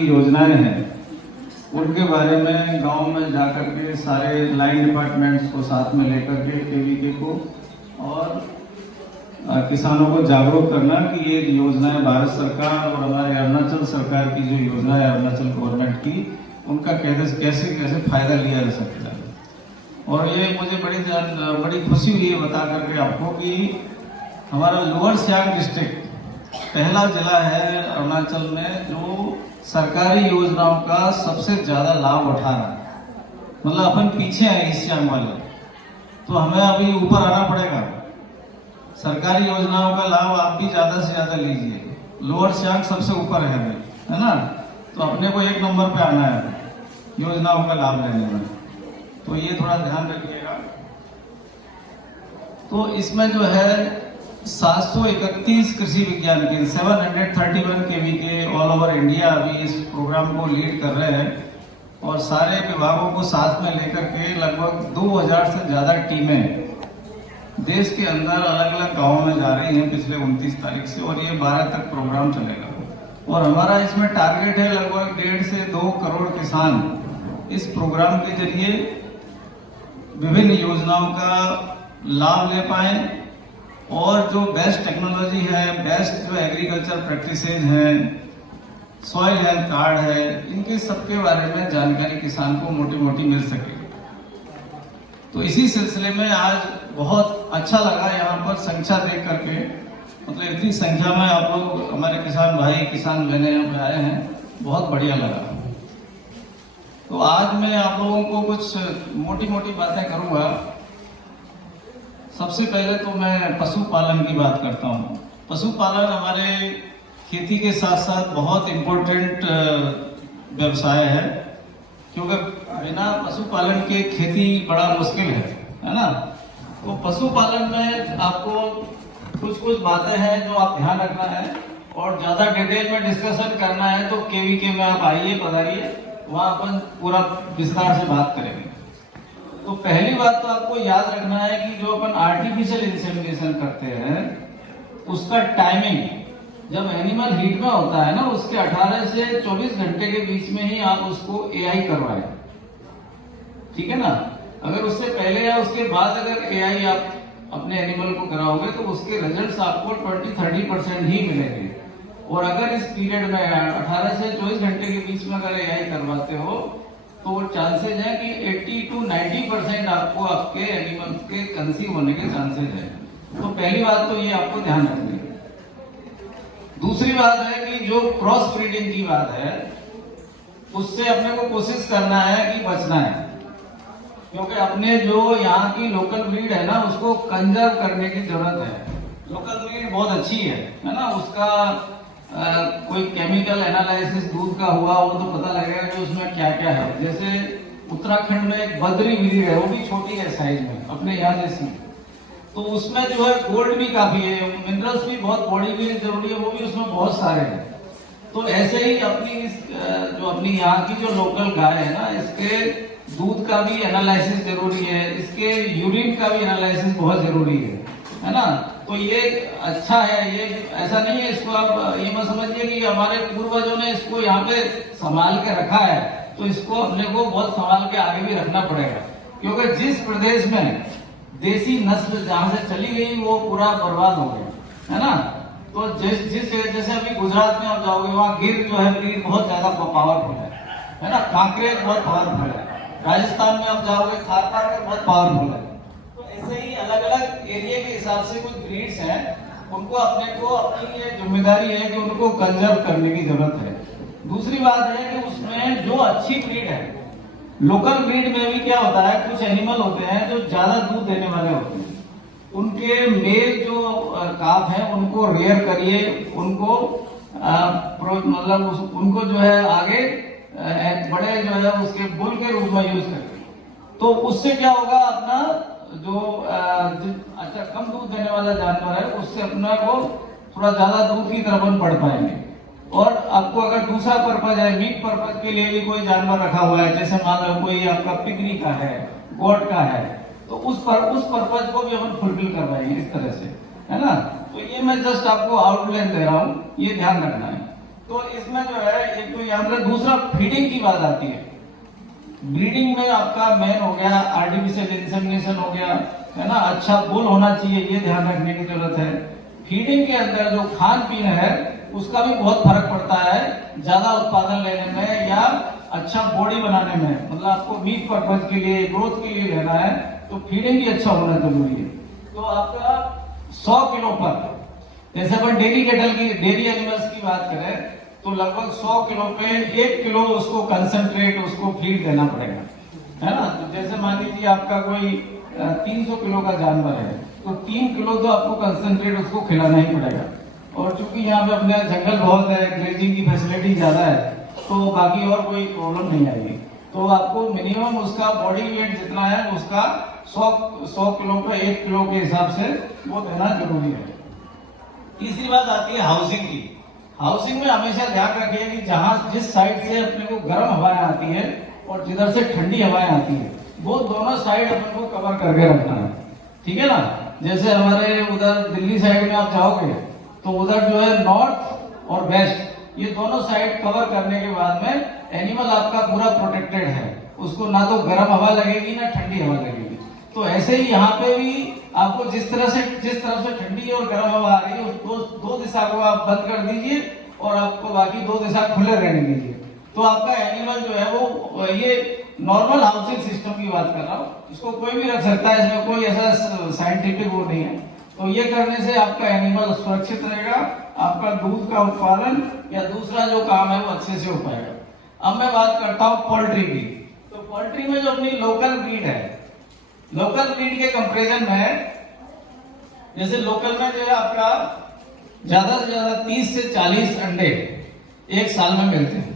योजनाएं हैं उनके बारे में गांव में जाकर के सारे लाइन डिपार्टमेंट्स को साथ में लेकर के केवीके को और किसानों को जागरूक करना कि ये योजनाएं भारत सरकार और हमारे अरुणाचल सरकार की जो योजना है अरुणाचल गवर्नमेंट की, उनका कैसे कैसे फायदा लिया जा सकता है। और ये मुझे बड़ी खुशी हुई है बता करके आपको कि हमारा लोअर सियांग डिस्ट्रिक्ट पहला जिला है अरुणाचल में जो सरकारी योजनाओं का सबसे ज्यादा लाभ उठा रहा है। मतलब अपन पीछे हैं ईस्ट सियांग वाले, तो हमें अभी ऊपर आना पड़ेगा। सरकारी योजनाओं का लाभ आप भी ज्यादा से ज्यादा लीजिए। लोअर सियांग सबसे ऊपर है ना, तो अपने को एक नंबर पे आना है योजनाओं का लाभ लेने में, तो ये थोड़ा ध्यान रखिएगा। तो इसमें जो है 731 कृषि विज्ञान केंद्र 731 केवीके ऑल ओवर इंडिया अभी इस प्रोग्राम को लीड कर रहे हैं और सारे विभागों को साथ में लेकर के लगभग 2000 से ज्यादा टीमें देश के अंदर अलग अलग गांवों में जा रही हैं पिछले 29 तारीख से, और ये 12 तक प्रोग्राम चलेगा। और हमारा इसमें टारगेट है लगभग 1.5 से 2 करोड़ किसान इस प्रोग्राम के जरिए विभिन्न योजनाओं का लाभ ले पाए और जो बेस्ट टेक्नोलॉजी है, बेस्ट जो एग्रीकल्चर प्रैक्टिसेज हैं, सॉइल हेल्थ कार्ड है, इनके सबके बारे में जानकारी किसान को मोटी मोटी मिल सके। तो इसी सिलसिले में आज बहुत अच्छा लगा यहाँ पर संख्या देख करके, मतलब इतनी संख्या में आप लोग हमारे किसान भाई किसान बहने यहाँ पे आए हैं, बहुत बढ़िया लगा। तो आज मैं आप लोगों को कुछ मोटी मोटी बातें करूंगा। सबसे पहले तो मैं पशुपालन की बात करता हूँ। पशुपालन हमारे खेती के साथ साथ बहुत इम्पोर्टेंट व्यवसाय है, क्योंकि बिना पशुपालन के खेती बड़ा मुश्किल है ना। तो पशुपालन में आपको कुछ बातें हैं जो आप ध्यान रखना है और ज्यादा डिटेल में डिस्कशन करना है तो केवीके में आप आइए, पधारिए, वहां अपन पूरा विस्तार से बात करेंगे। तो पहली बात तो आपको याद रखना है कि जो अपन आर्टिफिशियल इंसेमिनेशन करते हैं उसका टाइमिंग जब एनिमल हीट में होता है ना, उसके 18 से 24 घंटे के बीच में ही आप उसको एआई करवाएं, ठीक है ना। अगर उससे पहले या उसके बाद अगर एआई आप अपने एनिमल को कराओगे तो उसके रिजल्ट्स आपको 20-30% ही मिलेंगे। और अगर इस पीरियड में 18 से 24 घंटे के बीच में अगर एआई करवाते हो तो चांसेज है कि 80-90% आपको आपके एनिमल्स के कंसीव होने के चांसेज है। तो पहली बात तो ये आपको ध्यान रखनी है। दूसरी बात है कि जो क्रॉस ब्रीडिंग की बात है उससे अपने को कोशिश करना है कि बचना है, क्योंकि अपने जो यहाँ की लोकल ब्रीड है ना उसको कंजर्व करने की जरूरत है। लोकल ब्रीड बहुत अच्छी है ना, उसका कोई केमिकल एनालिसिस दूध का हुआ वो तो पता लगेगा कि उसमें क्या क्या है। जैसे उत्तराखंड में एक बद्री ब्रीड है, वो भी छोटी है साइज में अपने यहाँ जैसी, तो उसमें जो है गोल्ड भी काफी है, मिनरल्स भी बहुत, बॉडी भी जरूरी है, वो भी उसमें बहुत सारे हैं। तो ऐसे ही अपनी यहाँ की जो लोकल गाय है ना, इसके दूध का भी एनालिसिस जरूरी है, इसके यूरिन का भी एनालिसिस बहुत जरूरी है ना। तो ये अच्छा है, ये ऐसा नहीं है इसको आप ये मत समझिए कि हमारे पूर्वजों ने इसको यहाँ पे संभाल के रखा है तो इसको अपने को बहुत संभाल के आगे भी रखना पड़ेगा, क्योंकि जिस प्रदेश में देसी नस्ल जहां से चली गई वो पूरा बर्बाद हो गया है ना। तो जैसे अभी गुजरात में आप जाओगे वहाँ गिर जो है ब्रीड बहुत ज्यादा पावरफुल है ना, कांकरेज बहुत पावरफुल है। राजस्थान में आप जाओगे थारपार बहुत पावरफुल है। तो ऐसे ही अलग अलग एरिया के हिसाब से कुछ ब्रीड्स हैं, उनको अपनी ये जिम्मेदारी है कि उनको कंजर्व करने की जरूरत है। दूसरी बात है कि उसमें जो अच्छी ब्रीड है, लोकल ब्रीड में भी क्या होता है, कुछ एनिमल होते हैं जो ज्यादा दूध देने वाले होते हैं, उनके मेल जो काफ है उनको रेयर करिए, उनको मतलब उनको जो है आगे बड़े जो है उसके बुल के रूप में यूज करिए। तो उससे क्या होगा, अपना जो अच्छा कम दूध देने वाला जानवर है उससे अपना को थोड़ा ज्यादा दूध की तरफ बढ़ पाएंगे। और आपको अगर दूसरा पर्पज है, मीट पर्पज के लिए भी कोई जानवर रखा हुआ है, जैसे मान लो कोई आपका पिगरी का है, गोट का है, तो उस पर्पज को भी अपन फुलफिल कर पाएंगे इस तरह से, है ना। तो ये मैं जस्ट आपको आउटलाइन दे रहा हूँ, ये ध्यान रखना है। तो इसमें जो है एक तो यहाँ पर दूसरा फीडिंग की बात आती है। ब्रीडिंग में आपका मेन हो गया आर्टिफिशियल इंसेमिनेशन हो गया, है ना, अच्छा बुल होना चाहिए, ये ध्यान रखने की जरूरत है। फीडिंग के अंदर जो खान पीन है उसका भी बहुत फर्क पड़ता है, ज्यादा उत्पादन लेने में या अच्छा बॉडी बनाने में, मतलब आपको मीट पर्पज के लिए, ग्रोथ के लिए लेना है तो फीडिंग भी अच्छा होना जरूरी है। तो आपका 100 किलो पर, जैसे अपन डेयरी कैटल की, डेयरी एनिमल्स की बात करें तो लगभग 100 किलो पे 1 किलो उसको कंसंट्रेट, उसको फीड देना पड़ेगा, है ना। तो जैसे मान लीजिए आपका कोई 300 किलो का जानवर है तो 3 किलो तो आपको कंसंट्रेट उसको खिलाना ही पड़ेगा। और चूंकि यहाँ पे अपने जंगल बहुत है, ग्रेजिंग की फैसिलिटी ज्यादा है, तो बाकी और कोई प्रॉब्लम नहीं आएगी। तो आपको मिनिमम उसका बॉडी वेट जितना है उसका 100 किलो पे 1 किलो के हिसाब से वो देना जरूरी है। तीसरी बात आती है हाउसिंग की। हाउसिंग में हमेशा ध्यान रखिए कि जहां जिस साइड से अपने को गर्म हवाएं आती है और जिधर से ठंडी हवाएं आती है वो दोनों साइड अपने को कवर करके रखना है, ठीक है ना। जैसे हमारे उधर दिल्ली साइड में आप जाओगे तो उधर जो है नॉर्थ और वेस्ट ये दोनों साइड कवर करने के बाद में एनिमल आपका पूरा प्रोटेक्टेड है, उसको ना तो गर्म हवा लगेगी ना ठंडी हवा लगेगी। तो ऐसे ही यहाँ पे भी आपको जिस तरफ से ठंडी और गर्म हवा आ रही है उस दो दिशा को आप बंद कर दीजिए और आपको बाकी 2 दिशा खुले रहने दीजिए। तो आपका एनिमल जो है वो, ये नॉर्मल हाउसिंग सिस्टम की बात कर रहा हूँ, इसको कोई भी रख सकता है, इसमें कोई ऐसा साइंटिफिक वो नहीं है। तो ये करने से आपका एनिमल सुरक्षित रहेगा, आपका दूध का उत्पादन या दूसरा जो काम है वो अच्छे से हो पाएगा। अब मैं बात करता हूँ पोल्ट्री की। तो पोल्ट्री में जो अपनी लोकल ब्रीड है, लोकल ब्रीड के कंपैरिजन में, जैसे लोकल में जो है आपका ज्यादा से ज्यादा 30 से 40 अंडे एक साल में मिलते हैं।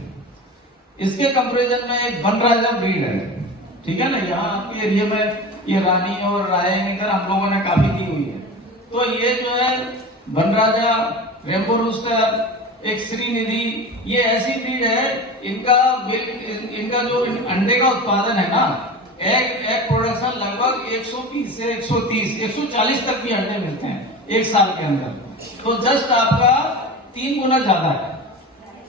इसके कंपैरिजन में एक बनराजा ब्रीड है, ठीक है ना। यहाँ आपके एरिया में ये रानी और राय इधर हम लोगों ने काफी दी हुई है। तो ये जो है बनराजा, रेम्बो रूस्टर, एक श्रीनिधि, ये ऐसी ब्रीड है, इनका जो अंडे का उत्पादन है ना, एग प्रोडक्शन लगभग 120 से 130, 140 तक भी अंडे मिलते हैं एक साल के अंदर। तो जस्ट आपका 3 गुना ज्यादा है।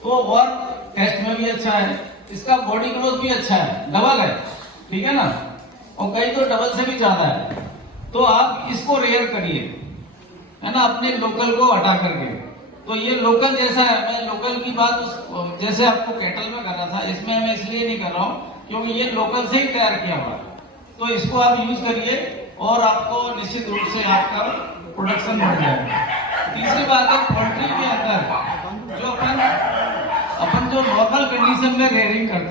तो और टेस्ट में भी अच्छा है, इसका बॉडी ग्रोथ भी अच्छा है, डबल है, ठीक है ना, और कई तो डबल से भी ज्यादा है। तो आप इसको रेयर करिए, है ना, अपने लोकल को हटा करके। तो ये लोकल जैसा है, मैं लोकल की बात जैसे आपको कैटल में कर रहा था, इसमें मैं इसलिए नहीं कर रहा हूँ क्योंकि ये लोकल से ही तैयार किया हुआ है। तो इसको आप यूज करिए और आपको निश्चित रूप से आपका प्रोडक्शन बढ़ जाएगा। तीसरी बात है पोल्ट्री के अंदर जो अपन जो नॉर्मल कंडीशन में रेयरिंग करते हैं